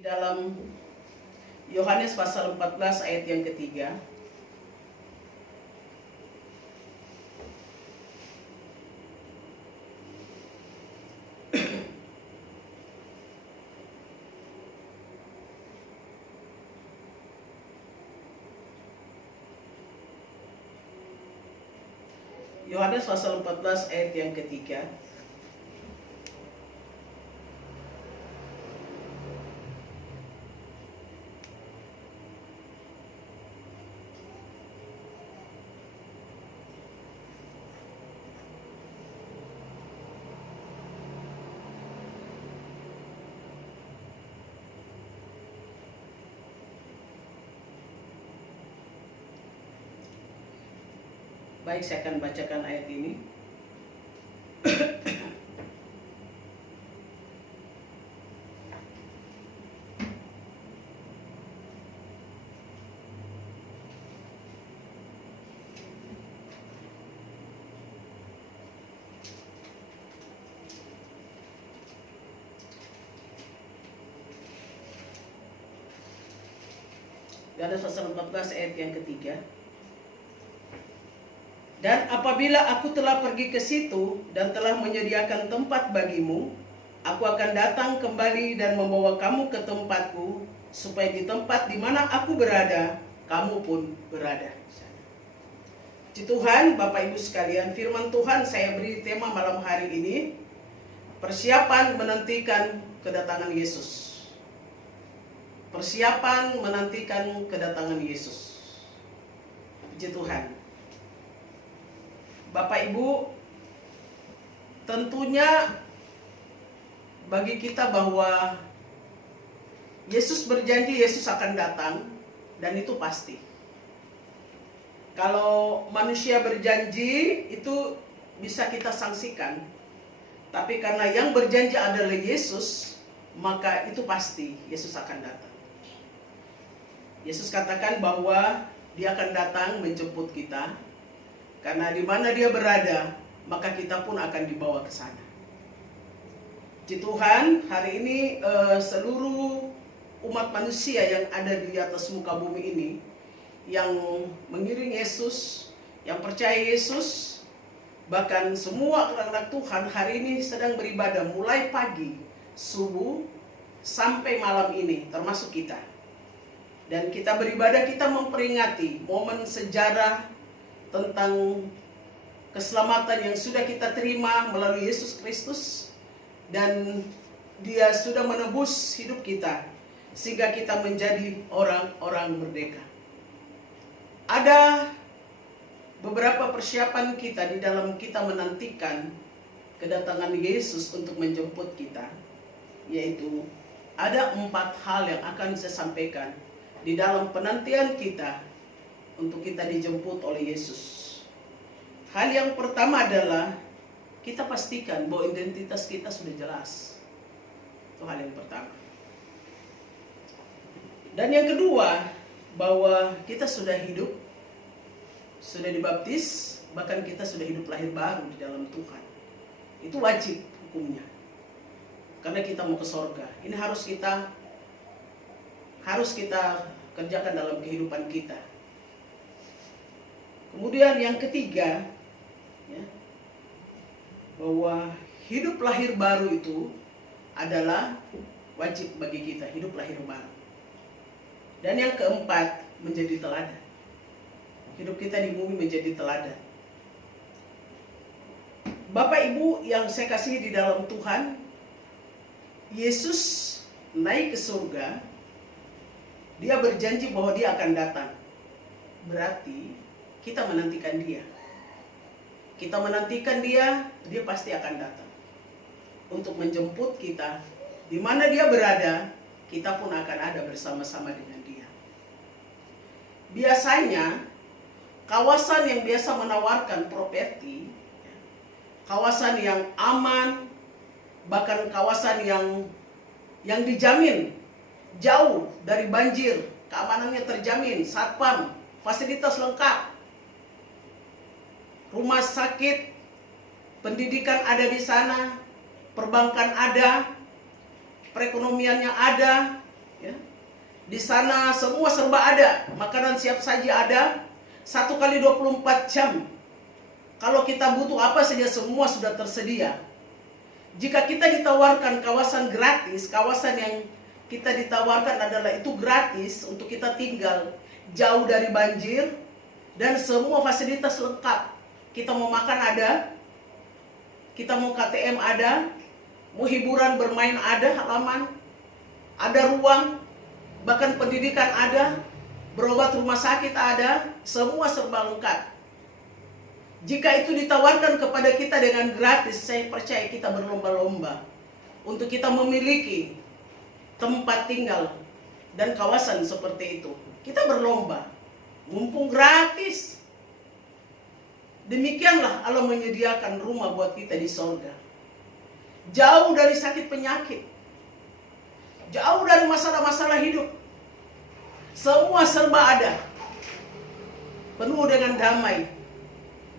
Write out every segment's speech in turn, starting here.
Di dalam Yohanes pasal 14 ayat yang ketiga, Yohanes pasal 14 ayat yang ketiga. Baik, saya akan bacakan ayat ini. Yohanes pasal 14 ayat yang ketiga. Dan apabila aku telah pergi ke situ dan telah menyediakan tempat bagimu, aku akan datang kembali dan membawa kamu ke tempatku, supaya di tempat di mana aku berada, kamu pun berada. Puji Tuhan, Bapak Ibu sekalian, firman Tuhan saya beri tema malam hari ini, persiapan menantikan kedatangan Yesus. Persiapan menantikan kedatangan Yesus. Puji Tuhan. Bapak Ibu, tentunya bagi kita bahwa Yesus berjanji Yesus akan datang, dan itu pasti. Kalau manusia berjanji itu bisa kita sanksikan, tapi karena yang berjanji adalah Yesus, maka itu pasti Yesus akan datang. Yesus katakan bahwa Dia akan datang menjemput kita. Karena di mana Dia berada, maka kita pun akan dibawa ke sana. Puji Tuhan, hari ini seluruh umat manusia yang ada di atas muka bumi ini, yang mengiring Yesus, yang percaya Yesus, bahkan semua anak-anak Tuhan hari ini sedang beribadah mulai pagi, subuh, sampai malam ini, termasuk kita. Dan kita beribadah, kita memperingati momen sejarah tentang keselamatan yang sudah kita terima melalui Yesus Kristus, dan Dia sudah menebus hidup kita sehingga kita menjadi orang-orang merdeka. Ada beberapa persiapan kita di dalam kita menantikan kedatangan Yesus untuk menjemput kita, yaitu ada 4 hal yang akan saya sampaikan di dalam penantian kita untuk kita dijemput oleh Yesus. Hal yang pertama adalah kita pastikan bahwa identitas kita sudah jelas. Itu hal yang pertama. Dan yang kedua, bahwa kita sudah hidup, sudah dibaptis, bahkan kita sudah hidup lahir baru di dalam Tuhan. Itu wajib hukumnya. Karena kita mau ke sorga. Ini harus kita kerjakan dalam kehidupan kita. Kemudian yang ketiga, ya, bahwa hidup lahir baru itu adalah wajib bagi kita, hidup lahir baru. Dan yang keempat, menjadi teladan. Hidup kita di bumi menjadi teladan. Bapak Ibu yang saya kasihi di dalam Tuhan, Yesus naik ke surga, Dia berjanji bahwa Dia akan datang. Berarti kita menantikan Dia. Kita menantikan Dia, Dia pasti akan datang untuk menjemput kita. Di mana Dia berada, kita pun akan ada bersama-sama dengan Dia. Biasanya, kawasan yang biasa menawarkan properti, kawasan yang aman, bahkan kawasan yang dijamin jauh dari banjir, keamanannya terjamin, satpam, fasilitas lengkap, rumah sakit, pendidikan ada di sana, perbankan ada, perekonomiannya ada, Ya. Di sana semua serba ada, makanan siap saji ada, 1 kali 24 jam. Kalau kita butuh apa saja semua sudah tersedia. Jika kita ditawarkan kawasan gratis, kawasan yang kita ditawarkan adalah itu gratis untuk kita tinggal, jauh dari banjir, dan semua fasilitas lengkap. Kita mau makan ada, kita mau KTM ada, mau hiburan bermain ada, halaman, ada ruang, bahkan pendidikan ada, berobat rumah sakit ada, semua serba lengkap. Jika itu ditawarkan kepada kita dengan gratis, saya percaya kita berlomba-lomba untuk kita memiliki tempat tinggal dan kawasan seperti itu. Kita berlomba, mumpung gratis. Demikianlah Allah menyediakan rumah buat kita di sorga. Jauh dari sakit penyakit, jauh dari masalah-masalah hidup. Semua serba ada, penuh dengan damai,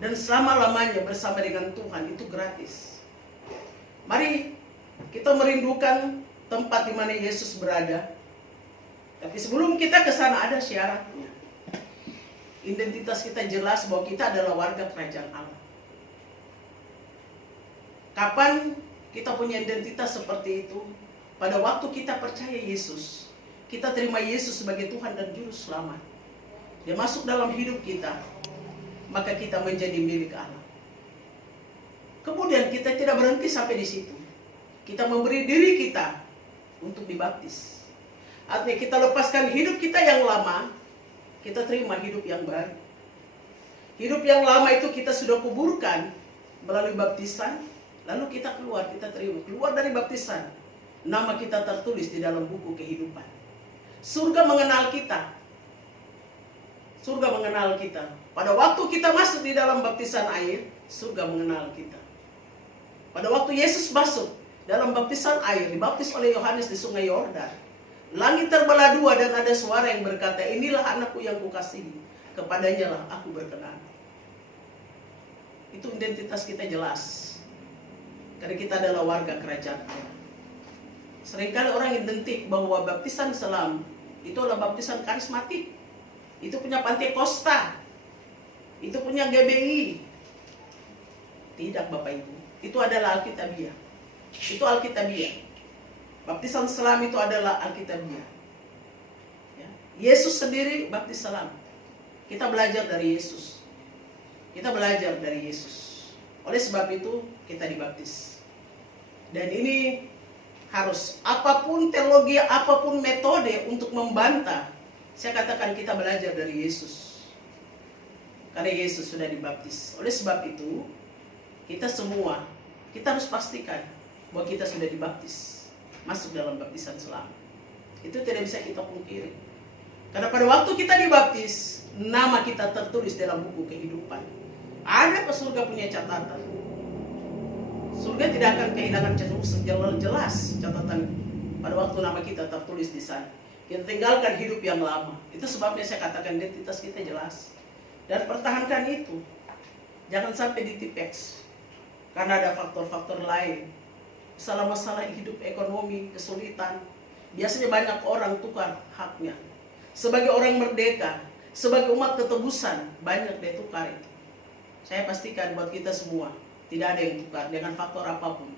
dan selama-lamanya bersama dengan Tuhan, itu gratis. Mari kita merindukan tempat di mana Yesus berada. Tapi sebelum kita ke sana ada syaratnya. Identitas kita jelas bahwa kita adalah warga kerajaan Allah. Kapan kita punya identitas seperti itu? Pada waktu kita percaya Yesus, kita terima Yesus sebagai Tuhan dan Juru Selamat. Dia masuk dalam hidup kita, maka kita menjadi milik Allah. Kemudian kita tidak berhenti sampai di situ. Kita memberi diri kita untuk dibaptis. Artinya kita lepaskan hidup kita yang lama, kita terima hidup yang baru. Hidup yang lama itu kita sudah kuburkan melalui baptisan, lalu kita keluar, kita terima. Keluar dari baptisan, nama kita tertulis di dalam buku kehidupan. Surga mengenal kita. Surga mengenal kita. Pada waktu kita masuk di dalam baptisan air, surga mengenal kita. Pada waktu Yesus masuk dalam baptisan air, dibaptis oleh Yohanes di sungai Yordan, langit terbelah dua dan ada suara yang berkata, inilah anakku yang kukasihi, kepadanya lah aku berkenan. Itu identitas kita jelas. Karena kita adalah warga kerajaan Allah. Seringkali orang identik bahwa baptisan selam itu adalah baptisan karismatik. Itu punya Pantekosta. Itu punya GBI. Tidak Bapak Ibu. Itu adalah Alkitabiah. Itu Alkitabiah. Baptisan selam itu adalah Alkitabiah. Ya. Yesus sendiri baptis selam. Kita belajar dari Yesus. Kita belajar dari Yesus. Oleh sebab itu kita dibaptis. Dan ini harus, apapun teologi, apapun metode untuk membantah, saya katakan kita belajar dari Yesus. Karena Yesus sudah dibaptis. Oleh sebab itu, kita semua, kita harus pastikan bahwa kita sudah dibaptis. Masuk dalam baptisan selam. Itu tidak bisa kita pungkiri. Karena pada waktu kita dibaptis, nama kita tertulis dalam buku kehidupan. Ada ke surga punya catatan. Surga tidak akan kehilangan jelas catatan pada waktu nama kita tertulis di sana. Kita tinggalkan hidup yang lama. Itu sebabnya saya katakan identitas kita jelas. Dan pertahankan itu. Jangan sampai ditipeks. Karena ada faktor-faktor lain. Masalah-masalah hidup ekonomi, kesulitan. Biasanya banyak orang tukar haknya. Sebagai orang merdeka, sebagai umat ketebusan, banyak dia tukar itu. Saya pastikan buat kita semua, tidak ada yang tukar dengan faktor apapun.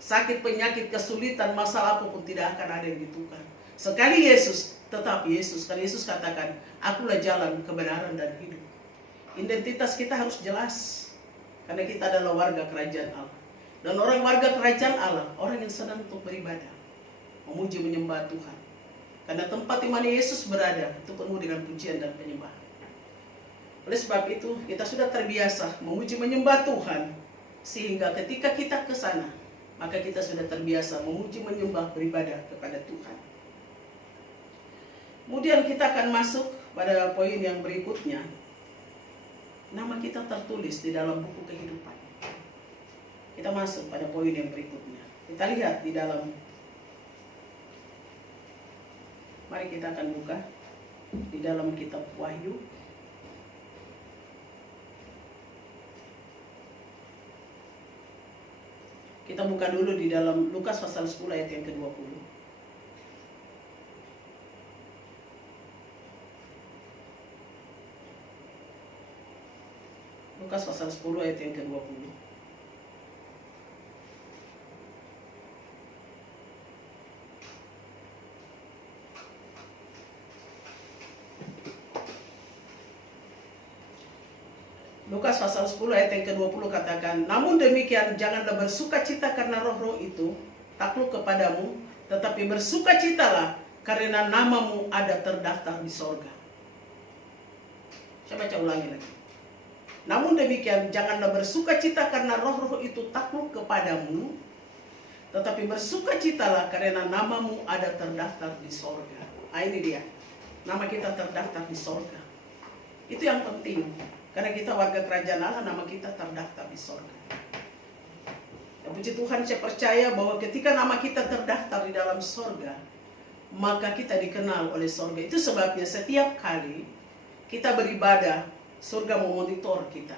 Sakit, penyakit, kesulitan, masalah apapun tidak akan ada yang ditukar. Sekali Yesus, tetap Yesus. Karena Yesus katakan, akulah jalan, kebenaran, dan hidup. Identitas kita harus jelas. Karena kita adalah warga kerajaan Allah. Dan orang warga kerajaan Allah, orang yang senang untuk beribadah. Memuji menyembah Tuhan. Karena tempat di mana Yesus berada, itu penuh dengan pujian dan penyembahan. Oleh sebab itu, kita sudah terbiasa memuji menyembah Tuhan. Sehingga ketika kita ke sana, maka kita sudah terbiasa memuji menyembah beribadah kepada Tuhan. Kemudian kita akan masuk pada poin yang berikutnya. Nama kita tertulis di dalam buku kehidupan. Kita masuk pada poin yang berikutnya. Kita lihat di dalam. Mari kita akan buka di dalam kitab Wahyu. Kita buka dulu di dalam Lukas pasal 10 ayat yang ke-20. Lukas pasal 10 ayat yang ke-20. Lukas pasal 10 ayat yang ke-20 katakan, namun demikian janganlah bersukacita karena roh-roh itu takluk kepadamu, tetapi bersukacitalah karena namamu ada terdaftar di sorga. Saya baca ulangi lagi. Namun demikian janganlah bersukacita karena roh-roh itu takluk kepadamu, tetapi bersukacitalah karena namamu ada terdaftar di sorga. Ini dia, nama kita terdaftar di sorga. Itu yang penting. Karena kita warga kerajaan Allah, nama kita terdaftar di sorga. Dan puji Tuhan, saya percaya bahwa ketika nama kita terdaftar di dalam sorga, maka kita dikenal oleh sorga. Itu sebabnya setiap kali kita beribadah, surga memonitor kita.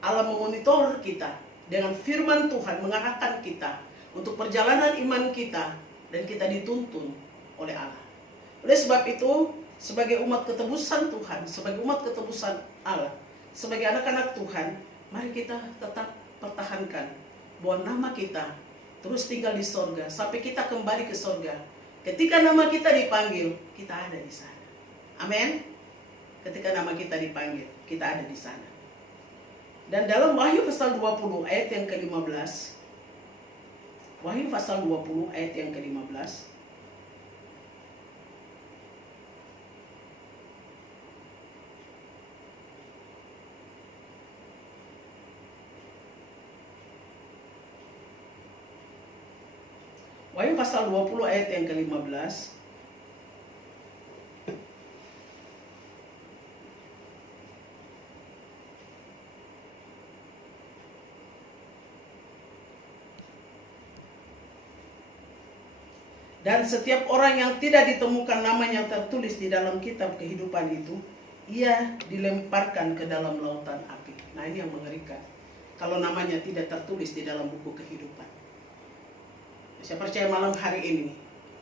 Allah memonitor kita dengan firman Tuhan, mengarahkan kita untuk perjalanan iman kita, dan kita dituntun oleh Allah. Oleh sebab itu, sebagai umat ketebusan Tuhan, sebagai umat ketebusan Allah, sebagai anak-anak Tuhan, mari kita tetap pertahankan bahwa nama kita terus tinggal di sorga sampai kita kembali ke sorga. Ketika nama kita dipanggil, kita ada di sana. Amin. Ketika nama kita dipanggil, kita ada di sana. Dan dalam Wahyu pasal 20 ayat yang ke-15, Wahyu pasal 20 ayat yang ke-15, Wahyu pasal 20 ayat yang ke-15. Dan setiap orang yang tidak ditemukan namanya tertulis di dalam kitab kehidupan itu, ia dilemparkan ke dalam lautan api. Nah, ini yang mengerikan. Kalau namanya tidak tertulis di dalam buku kehidupan. Saya percaya malam hari ini,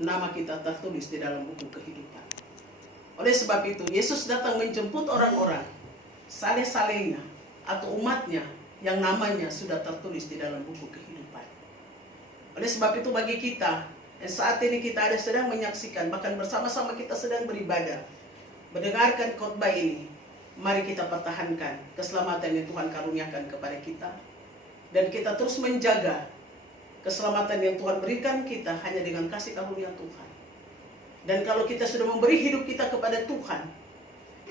nama kita tertulis di dalam buku kehidupan. Oleh sebab itu, Yesus datang menjemput orang-orang, saleh-salehnya, atau umatnya, yang namanya sudah tertulis di dalam buku kehidupan. Oleh sebab itu bagi kita, saat ini kita ada sedang menyaksikan, bahkan bersama-sama kita sedang beribadah, mendengarkan khotbah ini, mari kita pertahankan keselamatan yang Tuhan karuniakan kepada kita, dan kita terus menjaga keselamatan yang Tuhan berikan kita hanya dengan kasih karunia Tuhan. Dan kalau kita sudah memberi hidup kita kepada Tuhan,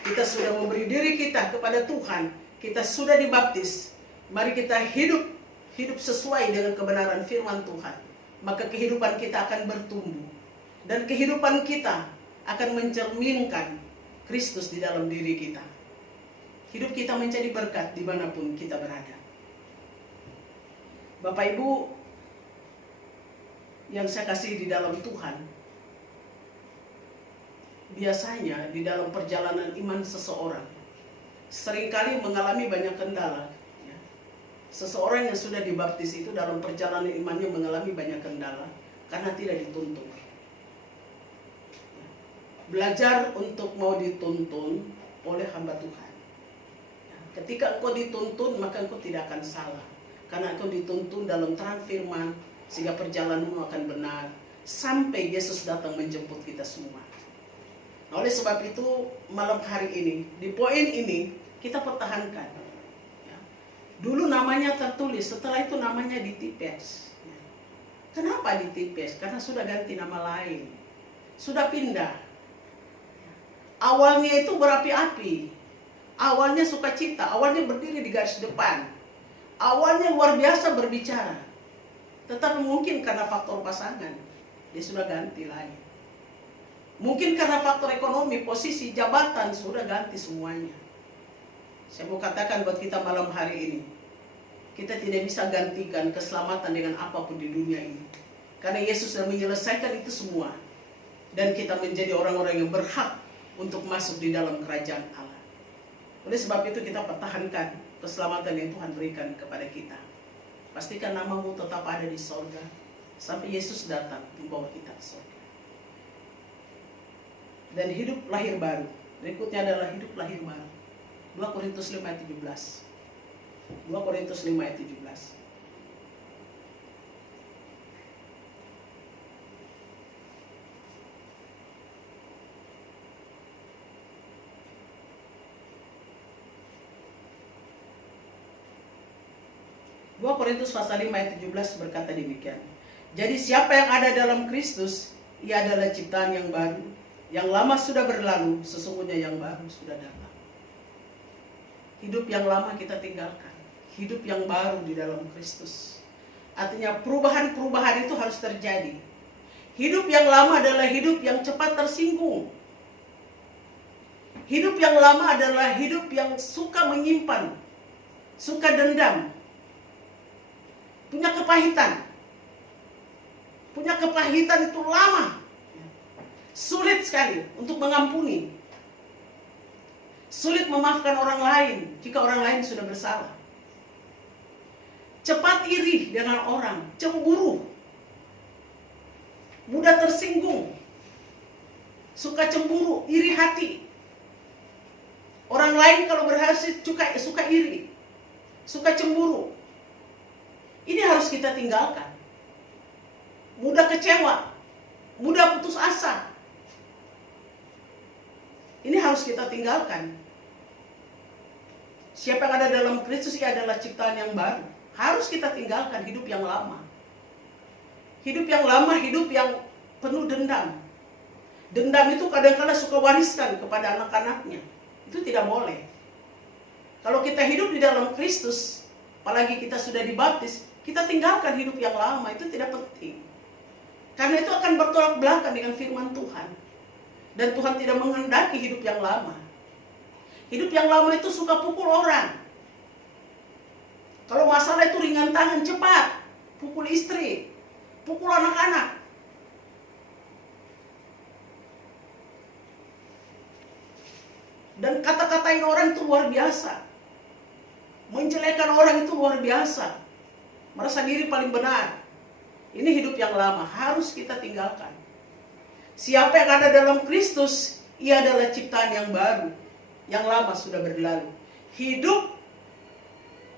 kita sudah memberi diri kita kepada Tuhan, kita sudah dibaptis, mari kita hidup sesuai dengan kebenaran firman Tuhan. Maka kehidupan kita akan bertumbuh, dan kehidupan kita akan mencerminkan Kristus di dalam diri kita. Hidup kita menjadi berkat dimanapun kita berada. Bapak Ibu yang saya kasih di dalam Tuhan, biasanya di dalam perjalanan iman seseorang seringkali mengalami banyak kendala. Seseorang yang sudah dibaptis itu dalam perjalanan imannya mengalami banyak kendala karena tidak dituntun. Belajar untuk mau dituntun oleh hamba Tuhan. Ketika engkau dituntun, maka engkau tidak akan salah. Karena engkau dituntun dalam terang firman, sehingga perjalananmu akan benar sampai Yesus datang menjemput kita semua. Nah, oleh sebab itu malam hari ini, di poin ini kita pertahankan. Dulu namanya tertulis, setelah itu namanya ditipes. Kenapa ditipes? Karena sudah ganti nama lain, sudah pindah. Awalnya itu berapi-api, awalnya sukacita, awalnya berdiri di garis depan, awalnya luar biasa berbicara. Tetapi mungkin karena faktor pasangan, dia sudah ganti lain. Mungkin karena faktor ekonomi, posisi, jabatan, sudah ganti semuanya. Saya mau katakan buat kita malam hari ini, kita tidak bisa gantikan keselamatan dengan apapun di dunia ini. Karena Yesus sudah menyelesaikan itu semua. Dan kita menjadi orang-orang yang berhak untuk masuk di dalam kerajaan Allah. Oleh sebab itu kita pertahankan keselamatan yang Tuhan berikan kepada kita. Pastikan namamu tetap ada di sorga sampai Yesus datang membawa kita ke sorga. Dan hidup lahir baru. Berikutnya adalah hidup lahir baru. 2 Korintus 5:17. 2 Korintus 5 ayat 17. Dua Korintus pasal 5 ayat 17 berkata demikian. Jadi siapa yang ada dalam Kristus, ia adalah ciptaan yang baru. Yang lama sudah berlalu, sesungguhnya yang baru sudah datang. Hidup yang lama kita tinggalkan. Hidup yang baru di dalam Kristus. Artinya perubahan-perubahan itu harus terjadi. Hidup yang lama adalah hidup yang cepat tersinggung. Hidup yang lama adalah hidup yang suka menyimpan, suka dendam, punya kepahitan. Punya kepahitan itu lama. Sulit sekali untuk mengampuni. Sulit memaafkan orang lain jika orang lain sudah bersalah. Cepat iri dengan orang, cemburu. Mudah tersinggung. Suka cemburu, iri hati. Orang lain kalau berhasil suka iri. Suka cemburu. Ini harus kita tinggalkan. Mudah kecewa, mudah putus asa. Ini harus kita tinggalkan. Siapa yang ada dalam Kristus, ia adalah ciptaan yang baru. Harus kita tinggalkan hidup yang lama. Hidup yang lama, hidup yang penuh dendam. Dendam itu kadang-kadang suka wariskan kepada anak-anaknya. Itu tidak boleh. Kalau kita hidup di dalam Kristus, apalagi kita sudah dibaptis, kita tinggalkan hidup yang lama, itu tidak penting. Karena itu akan bertolak belakang dengan firman Tuhan. Dan Tuhan tidak menghendaki hidup yang lama. Hidup yang lama itu suka pukul orang. Kalau masalah itu ringan tangan, cepat. Pukul istri, pukul anak-anak. Dan kata-katain orang itu luar biasa. Menjelekan orang itu luar biasa. Merasa diri paling benar. Ini hidup yang lama, harus kita tinggalkan. Siapa yang ada dalam Kristus, ia adalah ciptaan yang baru. Yang lama sudah berlalu. Hidup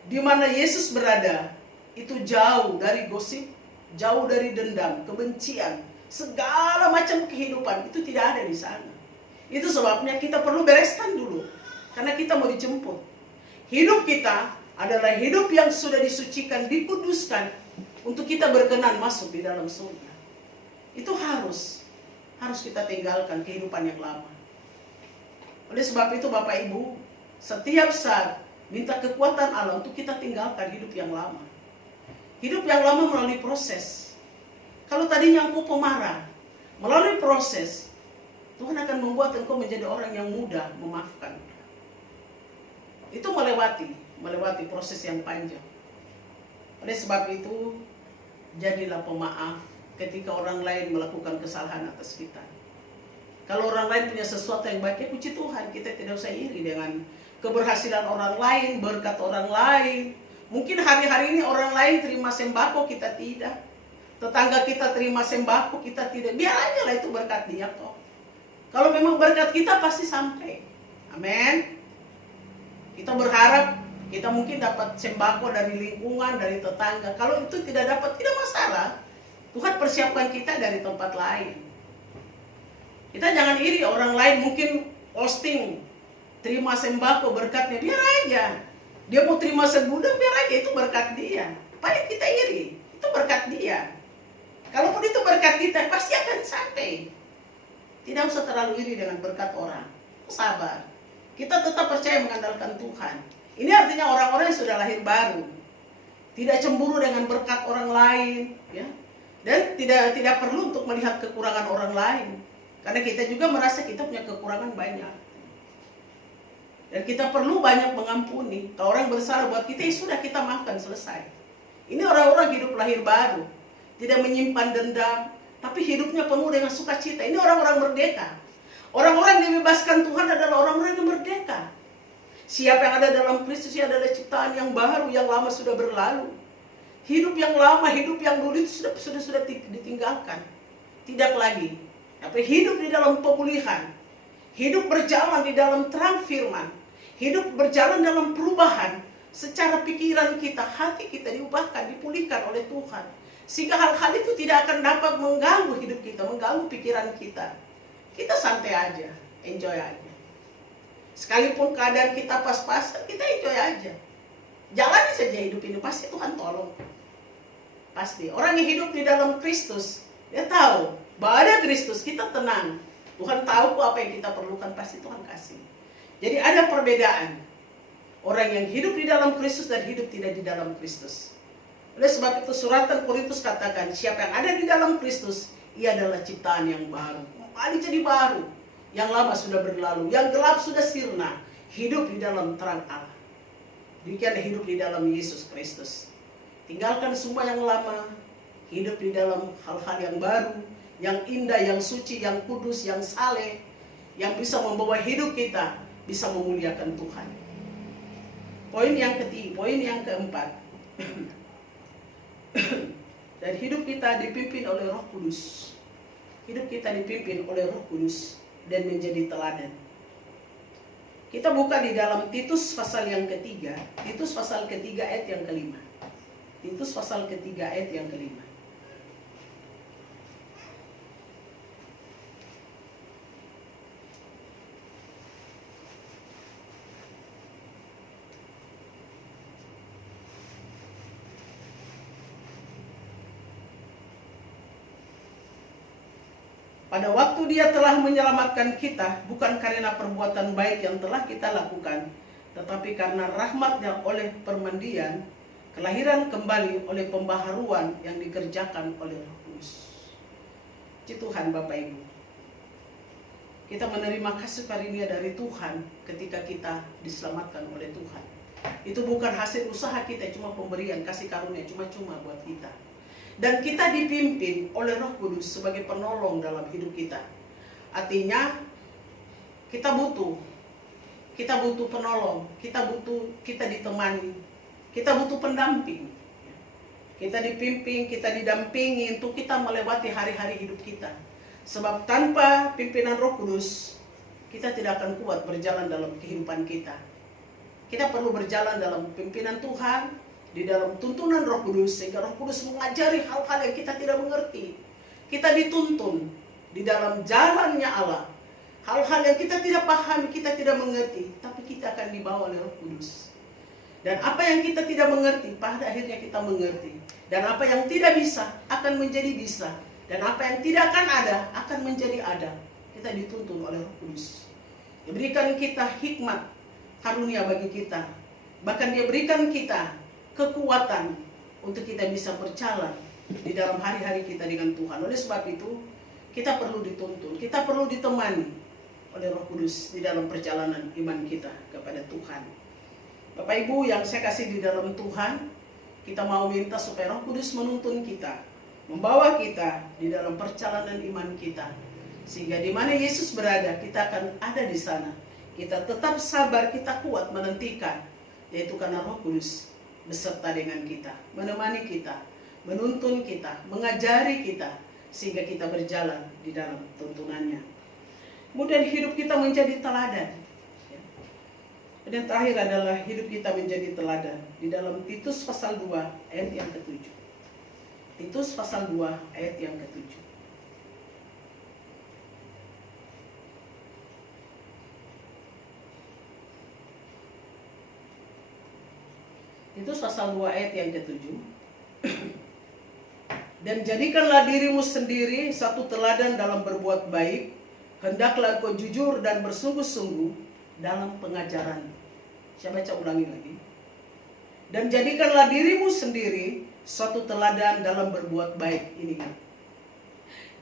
di mana Yesus berada, itu jauh dari gosip, jauh dari dendam, kebencian, segala macam kehidupan, itu tidak ada di sana. Itu sebabnya kita perlu bereskan dulu, karena kita mau dijemput. Hidup kita adalah hidup yang sudah disucikan, dikuduskan, untuk kita berkenan masuk di dalam surga. Itu harus kita tinggalkan kehidupan yang lama. Oleh sebab itu Bapak Ibu, setiap saat minta kekuatan Allah untuk kita tinggalkan hidup yang lama. Hidup yang lama melalui proses. Kalau tadinya engkau pemarah, melalui proses, Tuhan akan membuat engkau menjadi orang yang mudah memaafkan. Itu melewati proses yang panjang. Oleh sebab itu, jadilah pemaaf ketika orang lain melakukan kesalahan atas kita. Kalau orang lain punya sesuatu yang baik, ya puji Tuhan, kita tidak usah iri dengan keberhasilan orang lain, berkat orang lain. Mungkin hari-hari ini orang lain terima sembako, kita tidak. Tetangga kita terima sembako, kita tidak. Biar aja lah itu berkat dia kok. Kalau memang berkat kita pasti sampai. Amin. Kita berharap kita mungkin dapat sembako dari lingkungan, dari tetangga. Kalau itu tidak dapat, tidak masalah. Tuhan persiapkan kita dari tempat lain. Kita jangan iri orang lain mungkin posting, terima sembako berkatnya, biar aja. Dia mau terima segudang, biar aja, itu berkat dia. Paling kita iri, itu berkat dia. Kalaupun itu berkat kita, pasti akan sampai. Tidak usah terlalu iri dengan berkat orang. Sabar. Kita tetap percaya mengandalkan Tuhan. Ini artinya orang-orang yang sudah lahir baru. Tidak cemburu dengan berkat orang lain, ya. Dan tidak perlu untuk melihat kekurangan orang lain. Karena kita juga merasa kita punya kekurangan banyak. Dan kita perlu banyak mengampuni. Kalau orang bersalah buat kita, ya sudah, kita maafkan, selesai. Ini orang-orang hidup lahir baru. Tidak menyimpan dendam, tapi hidupnya penuh dengan sukacita. Ini orang-orang merdeka. Orang-orang yang dibebaskan Tuhan adalah orang-orang yang merdeka. Siapa yang ada dalam Kristus adalah ciptaan yang baru, yang lama sudah berlalu. Hidup yang lama, hidup yang dulu itu sudah ditinggalkan. Tidak lagi. Tapi hidup di dalam pemulihan. Hidup berjalan di dalam terang firman. Hidup berjalan dalam perubahan. secara pikiran kita, hati kita diubahkan, dipulihkan oleh Tuhan. Sehingga hal-hal itu tidak akan dapat mengganggu hidup kita, mengganggu pikiran kita. Kita santai aja, enjoy aja. Sekalipun keadaan kita pas-pasan, kita enjoy aja. Jalani saja hidup ini, pasti Tuhan tolong. Pasti. Orang yang hidup di dalam Kristus, dia tahu bahwa ada Kristus, kita tenang. Tuhan tahu kok apa yang kita perlukan, pasti Tuhan kasih. Jadi ada perbedaan. Orang yang hidup di dalam Kristus dan hidup tidak di dalam Kristus. Oleh sebab itu suratan Korintus katakan, siapa yang ada di dalam Kristus, ia adalah ciptaan yang baru. Kembali jadi baru. Yang lama sudah berlalu, yang gelap sudah sirna. Hidup di dalam terang Allah. Demikian hidup di dalam Yesus Kristus. Tinggalkan semua yang lama, hidup di dalam hal-hal yang baru, yang indah, yang suci, yang kudus, yang saleh, yang bisa membawa hidup kita, bisa memuliakan Tuhan. Poin yang keempat. Dan hidup kita dipimpin oleh Roh Kudus. Hidup kita dipimpin oleh Roh Kudus dan menjadi teladan. Kita buka di dalam Titus pasal yang ketiga, Titus pasal ketiga ayat yang kelima. Titus pasal ketiga ayat yang kelima. Pada waktu Dia telah menyelamatkan kita, bukan karena perbuatan baik yang telah kita lakukan, tetapi karena rahmat-Nya oleh permandian, kelahiran kembali oleh pembaharuan yang dikerjakan oleh Roh Kudus. Puji Tuhan Bapak Ibu. Kita menerima kasih karunia dari Tuhan ketika kita diselamatkan oleh Tuhan. Itu bukan hasil usaha kita, cuma pemberian kasih karunia, cuma-cuma buat kita. Dan kita dipimpin oleh Roh Kudus sebagai penolong dalam hidup kita. Artinya kita butuh penolong, kita ditemani, kita butuh pendamping. Kita dipimpin, kita didampingi untuk kita melewati hari-hari hidup kita. Sebab tanpa pimpinan Roh Kudus, kita tidak akan kuat berjalan dalam kehidupan kita. Kita perlu berjalan dalam pimpinan Tuhan, di dalam tuntunan Roh Kudus, sehingga Roh Kudus mengajari hal-hal yang kita tidak mengerti. Kita dituntun di dalam jalannya Allah. Hal-hal yang kita tidak pahami, kita tidak mengerti, tapi kita akan dibawa oleh Roh Kudus. Dan apa yang kita tidak mengerti, pada akhirnya kita mengerti. Dan apa yang tidak bisa, akan menjadi bisa. Dan apa yang tidak akan ada, akan menjadi ada. Kita dituntun oleh Roh Kudus. Dia berikan kita hikmat, karunia bagi kita. Bahkan Dia berikan kita kekuatan untuk kita bisa berjalan di dalam hari-hari kita dengan Tuhan. Oleh sebab itu, kita perlu dituntun, kita perlu ditemani oleh Roh Kudus di dalam perjalanan iman kita kepada Tuhan. Bapak Ibu yang saya kasih di dalam Tuhan, kita mau minta supaya Roh Kudus menuntun kita, membawa kita di dalam perjalanan iman kita, sehingga di mana Yesus berada, kita akan ada di sana. Kita tetap sabar, kita kuat menantikan, yaitu karena Roh Kudus beserta dengan kita, menemani kita, menuntun kita, mengajari kita, sehingga kita berjalan di dalam tuntunannya. Kemudian hidup kita menjadi teladan. Dan yang terakhir adalah hidup kita menjadi teladan. Di dalam Titus pasal 2 ayat yang ke-7. Titus pasal 2 ayat yang ke-7. Titus pasal 2 ayat yang ke-7. Dan jadikanlah dirimu sendiri satu teladan dalam berbuat baik, hendaklah kau jujur dan bersungguh-sungguh dalam pengajaran. Saya baca ulangi lagi. Dan jadikanlah dirimu sendiri suatu teladan dalam berbuat baik. Ini kan.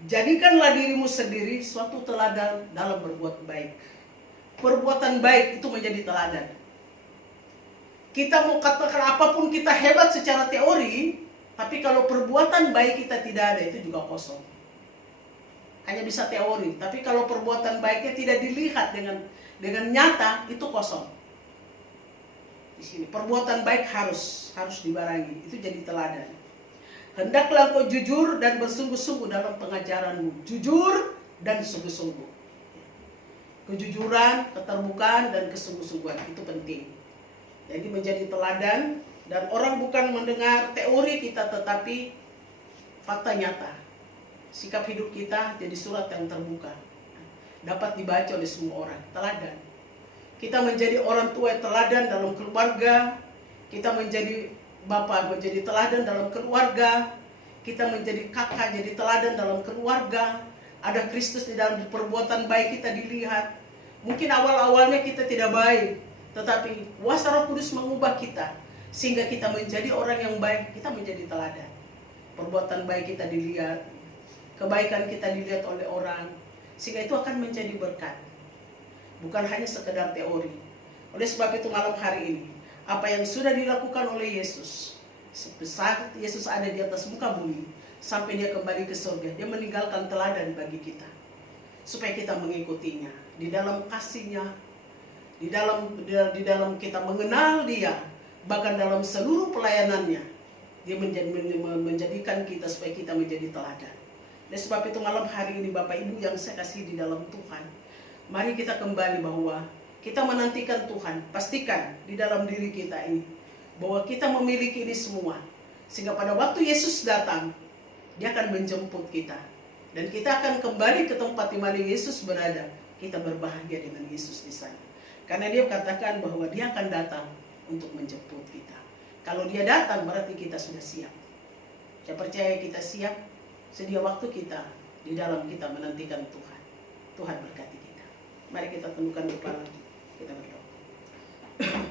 Jadikanlah dirimu sendiri suatu teladan dalam berbuat baik. Perbuatan baik itu menjadi teladan. Kita mau katakan apapun kita hebat secara teori, tapi kalau perbuatan baik kita tidak ada, itu juga kosong. Hanya bisa teori, tapi kalau perbuatan baiknya tidak dilihat dengan nyata, itu kosong. Di sini perbuatan baik harus dibarengi, itu jadi teladan. Hendaklah kau jujur dan bersungguh-sungguh dalam pengajaranmu. Jujur dan sungguh-sungguh. Kejujuran, keterbukaan dan kesungguh-sungguhan itu penting. Jadi menjadi teladan, dan orang bukan mendengar teori kita tetapi fakta nyata. Sikap hidup kita jadi surat yang terbuka, dapat dibaca oleh semua orang. Teladan. Kita menjadi orang tua yang teladan dalam keluarga, kita menjadi bapak menjadi teladan dalam keluarga, kita menjadi kakak jadi teladan dalam keluarga. Ada Kristus di dalam perbuatan baik kita dilihat. Mungkin awal-awalnya kita tidak baik, tetapi kuasa Roh Kudus mengubah kita sehingga kita menjadi orang yang baik. Kita menjadi teladan. Perbuatan baik kita dilihat, kebaikan kita dilihat oleh orang, sehingga itu akan menjadi berkat. Bukan hanya sekedar teori. Oleh sebab itu malam hari ini, apa yang sudah dilakukan oleh Yesus, saat Yesus ada di atas muka bumi, sampai dia kembali ke surga, dia meninggalkan teladan bagi kita, supaya kita mengikutinya, di dalam kasihnya, di dalam kita mengenal dia, bahkan dalam seluruh pelayanannya, dia menjadikan kita supaya kita menjadi teladan. Oleh sebab itu malam hari ini Bapak Ibu yang saya kasih di dalam Tuhan, mari kita kembali bahwa kita menantikan Tuhan. Pastikan di dalam diri kita ini bahwa kita memiliki ini semua, sehingga pada waktu Yesus datang, dia akan menjemput kita, dan kita akan kembali ke tempat di mana Yesus berada. Kita berbahagia dengan Yesus di sana, karena dia katakan bahwa dia akan datang untuk menjemput kita. Kalau dia datang berarti kita sudah siap. Saya percaya kita siap. Sedia waktu kita di dalam kita menantikan Tuhan. Tuhan berkati kita. Mari kita tundukkan kepala, kita berdoa.